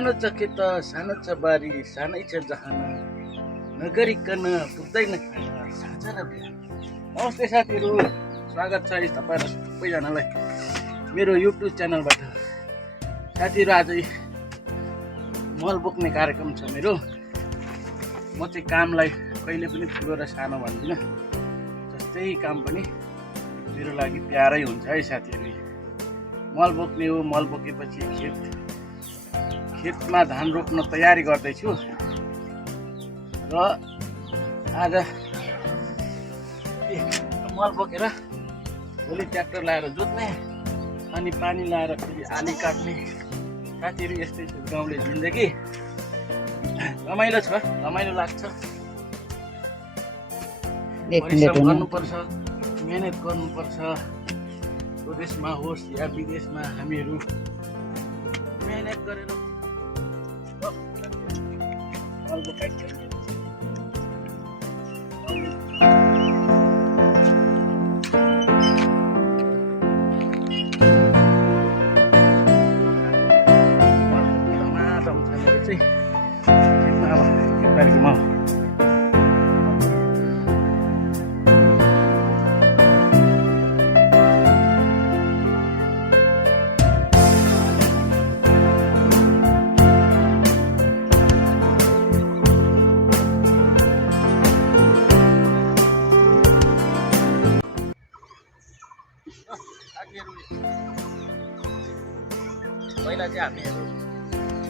सानो छ खेत सानो छ बारी सानै छ जहान नगरिकन पुग्दैन खाना साँझ र बिहान। नमस्ते साथीहरू, स्वागत छ तपाईँहरू सबैजनालाई मेरो युट्युब च्यानलबाट। साथीहरू, आज मल बोक्ने कार्यक्रम छ मेरो। म चाहिँ कामलाई कहिले पनि ठुलो र सानो भन्दिनँ, जस्तै काम पनि मेरो लागि प्यारै हुन्छ है साथीहरू। मल बोक्ने हो, मल बोकेपछि खेतमा धान रोप्न तयारी गर्दैछु र आज मल बोकेर भोलि ट्र्याक्टर लाएर जोत्ने अनि पानी लाएर फेरि आली काट्ने। साथीहरू, यस्तै छ गाउँले जिन्दगी। रमाइलो छ, रमाइलो लाग्छ। परिश्रम गर्नुपर्छ, मेहनत गर्नुपर्छ। स्वदेशमा होस् या विदेशमा हामीहरू मेहनत गरेर मल बोकाइन्छ। पहिला चाहिँ हामीहरू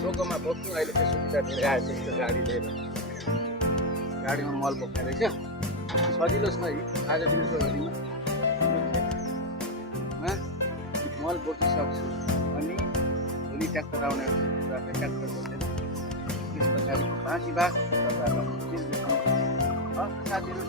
टोकोमा बोक्थ्यौँ, अहिले चाहिँ सुविधा धेरै आयो। त्यस्तो गाडी लिएर गाडीमा मल बोक्ने रहेछ। सजिलो छ है। आज दिउँसोभरिमा मल बोकिसक्छु अनि भोलि ट्र्याक्टर आउने ट्र्याक्टर बोक्दैन। त्यस पछाडिको बाँकी बास तपाईँहरूलाई साथीहरू।